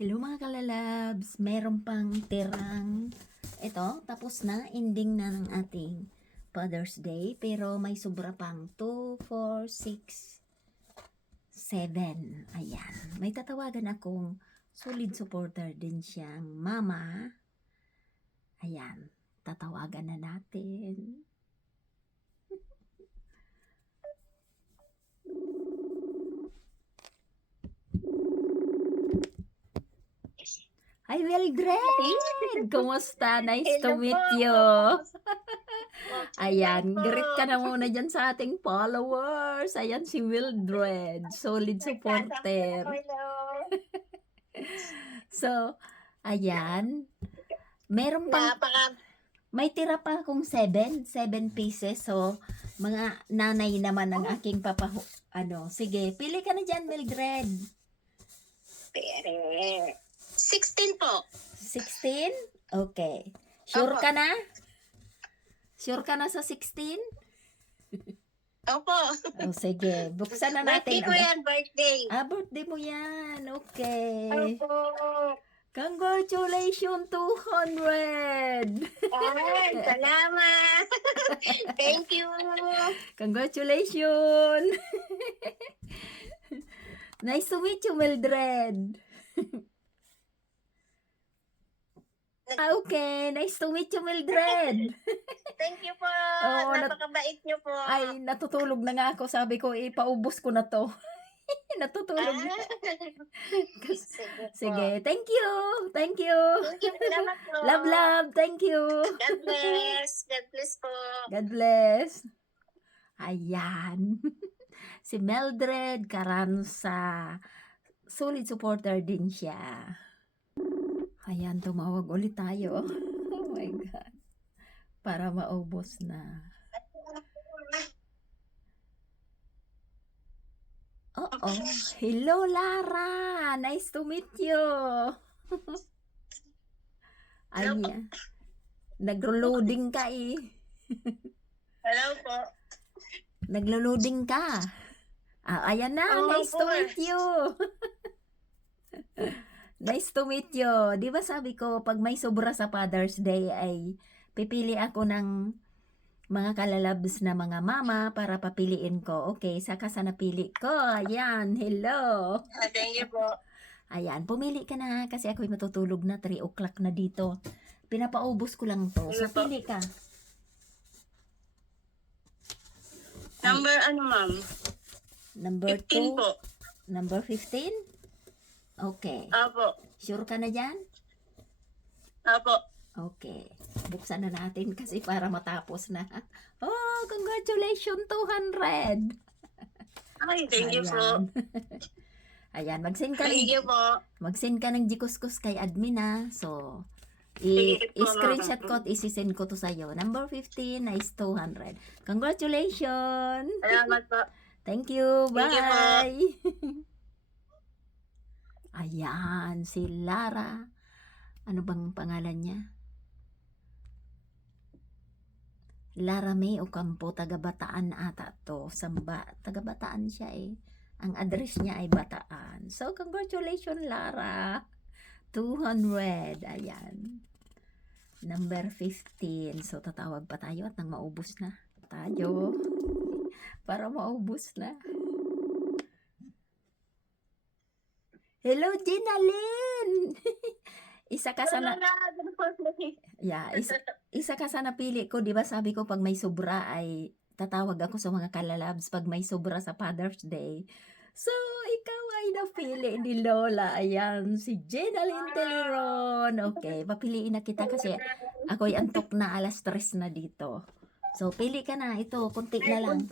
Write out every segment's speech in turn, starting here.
Hello mga kalalabs, meron pang tirang ito, tapos na, ending na ng ating Father's Day, pero may sobra pang 2, 4, 6, 7. Ayan, may tatawagan akong solid supporter din siyang mama. Ayan, tatawagan na natin. Hi Mildred! Kumusta? Nice to meet you. Ayan, greet ka na muna dyan sa ating followers. Ayan si Mildred, solid supporter. So, ayan. Meron pang, may tira pa akong 7 pieces. So, mga nanay naman ang aking sige, pili ka na dyan, Mildred. 16 po. 16? Okay. Sure Opo. ka na? Sure ka na sa 16? Opo. O sige, buksan na natin. Birthday ko yan, birthday. Birthday mo yan. Okay. Opo. Congratulations, 200! Ay, salamat. Thank you. Congratulations! Nice to meet you, Mildred. Okay, nice to meet you, Mildred. Thank you po. Oo, Napakabait niyo po. Ay, natutulog na nga ako. Sabi ko, ipaubos ko na to. Natutulog na. Sige, thank you. Thank you. Thank you. Salamat po. Love, love. Thank you. God bless. God bless po. God bless. Ayan. Si Mildred Caranza. Solid supporter din siya. Ayan, tumawag ulit tayo. Oh my God. Para maubos na. Oo. Hello, Lara. Nice to meet you. Ayan. Naglo-loading ka eh. Hello po. Naglo-loading ka. Ayan na. Nice to meet you. Nice to meet you. Di ba sabi ko, pag may sobra sa Father's Day ay pipili ako ng mga kalalabs na mga mama para papiliin ko. Okay, saka sa napili ko. Ayan, hello. Thank you po. Ayan, pumili ka na kasi ako'y matutulog na. 3 o'clock na dito. Pinapaubos ko lang to. So, pili ka. Number ano, ma'am? Number 15 2. po. Number 15? Okay. Opo. Sure ka na dyan? Opo. Okay. Buksan na natin kasi para matapos na. Oh, congratulations, 200! Ay, thank you po. Ayan, mag-send ka Thank you po. mag-send ka ng Gkuskus kay admin na. So, Sige po, i-screenshot ko at isi-send ko to sa'yo. Number 15 is 200. Congratulations! Salamat po. Thank you. Thank you po. Bye! Ayan, si Lara. Ano bang pangalan niya? Lara May Ocampo, taga Bataan ata to. Taga Bataan siya eh. Ang address niya ay Bataan. So, congratulations, Lara. 200. Ayan. Number 15. So, tatawag pa tayo at nang maubos na tayo. Para maubos na. Hello, Ginalyn! Isa ka sa isa ka sa napili ko, 'di ba? Sabi ko pag may sobra ay tatawag ako sa mga kalalabs pag may sobra sa Father's Day. So, ikaw ay napili ni Lola. Ayan, si Ginalyn Teleron. Okay, papiliin na kita kasi ako'y antok na, alas 3 na dito. So, pili ka na. Ito, konti na lang.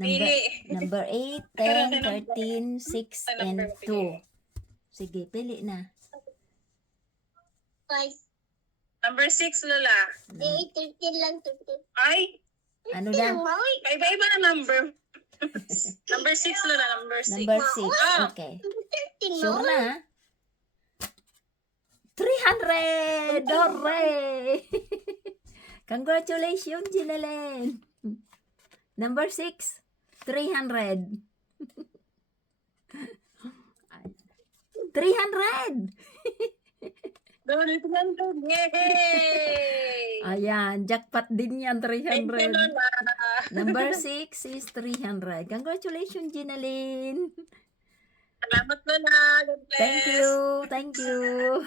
Number 8, 10, 13, 6, and 2. Sige, pili na. 5. Number 6, Lola. 8, 13 lang. Ay! Ano na? Iba-iba na number. Number 6, Lola. Number 6. Number 6. Okay. Sure na? 300! Hooray! Congratulations, Ginalyn. Number 6, 300. 300! Ulit lang to. Yay! Ayan, jackpot din yan, Thank you, 300. Lola. Number 6 is 300. Congratulations, Ginalyn. Salamat, Lola. God bless. Thank you. Thank you.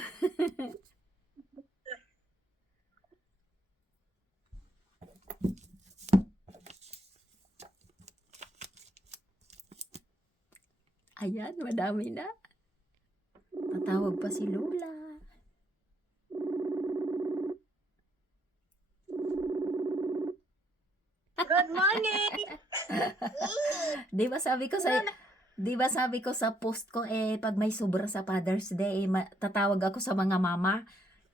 Ayan, madami na. Tatawag pa si Lola. Good morning. Di ba sabi ko sa post ko pag may sobra sa Father's Day tatawag ako sa mga mama.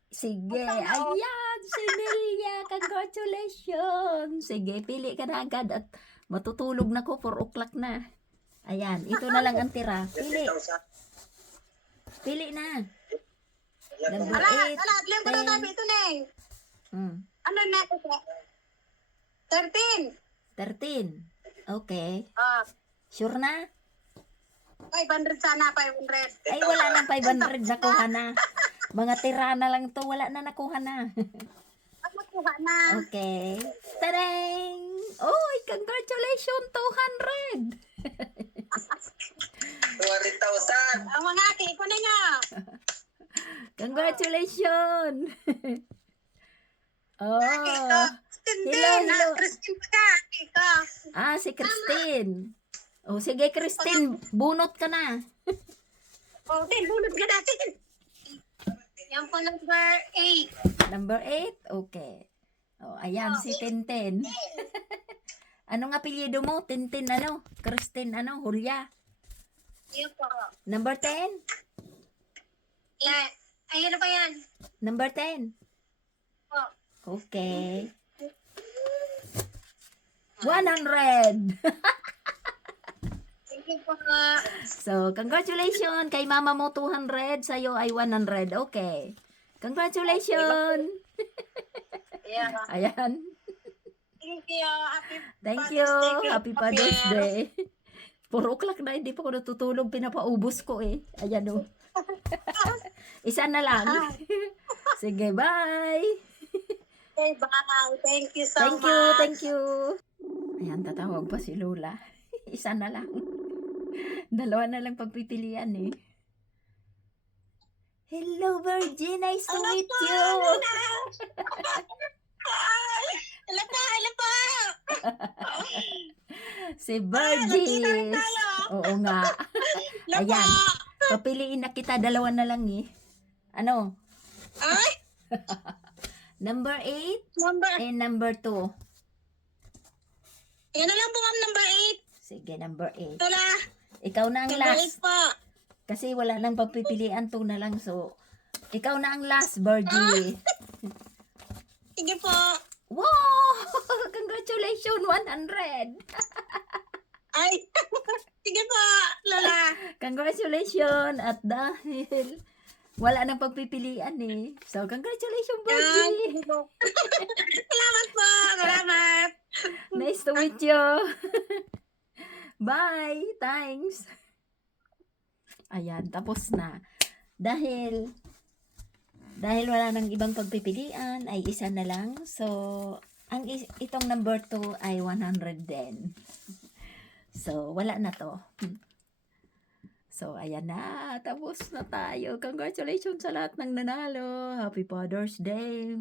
Sige, ayan, si Nelia, congratulations. Sige, pili ka na agad at matutulog na ko, 4 o'clock na. Ayan, ito na lang ang tira. Pili na. Number 8, Alam ko na tabi ito, Neng. Ano na ito? 13. 13. Okay. Ah, Sure na? 500 sana, 500. Ay, wala nang 500 nakuha na. Mga tira na lang to, wala na nakuha na. Ang makuha na. Okay. Tarang! Oy, congratulations, 200,000. Ang mga ate ko na nga. 200. Congratulations! Oh. Ito. Hello. Christine ka. Ito. Si Christine. Oh, sige, Christine, bunot ka na. Oh, bunot ka natin. Yan po number 8. Number 8? Okay. Oh, ayan, si Tintin. Ano nga apelyido mo? Tintin ano? Christine ano? Julia? Yan po. Number 10? Ayun na pa yan. Number 10? Oh. Okay. 100! Thank you po. So, congratulations kay mama mo 200, sa'yo ay 100. Okay. Congratulations! Yeah. Ayan. Thank you. Thank you. Happy Father's Father's Day. 4 o'clock na, hindi pa ako natutulog. Pinapaubos ko Ayan o. Isa na lang. Sige, bye! Okay, bye. Thank you so Thank much. you, thank you. Ayan, tatawag pa si Lola. Isa na lang. Dalawa na lang pagpipilian Hello, Virgin. Nice to meet you. Hello po. Si Virgin. Oo nga. Hello po. Ayan. Papiliin na kita. Dalawa na lang Ano? Ay, Number 8 number. and number 2. Yan na lang po ang number 8. Sige, number 8. Ito na. Ikaw na ang Number 8 last. po. Kasi wala nang pagpipilian, 2 na lang. So, ikaw na ang last, Virgie. Sige po. Wow! Congratulations, 100! Ay, sige po, Lola. Congratulations! At dahil wala nang pagpipilian So, congratulations, Virgie! Salamat po. Salamat. Nice to meet you! Bye! Thanks! Ayan, tapos na. Dahil wala nang ibang pagpipilian, ay isa na lang. So, itong number 2 ay 100 din. So, wala na to. So, ayan na. Tapos na tayo. Congratulations sa lahat ng nanalo. Happy Father's Day.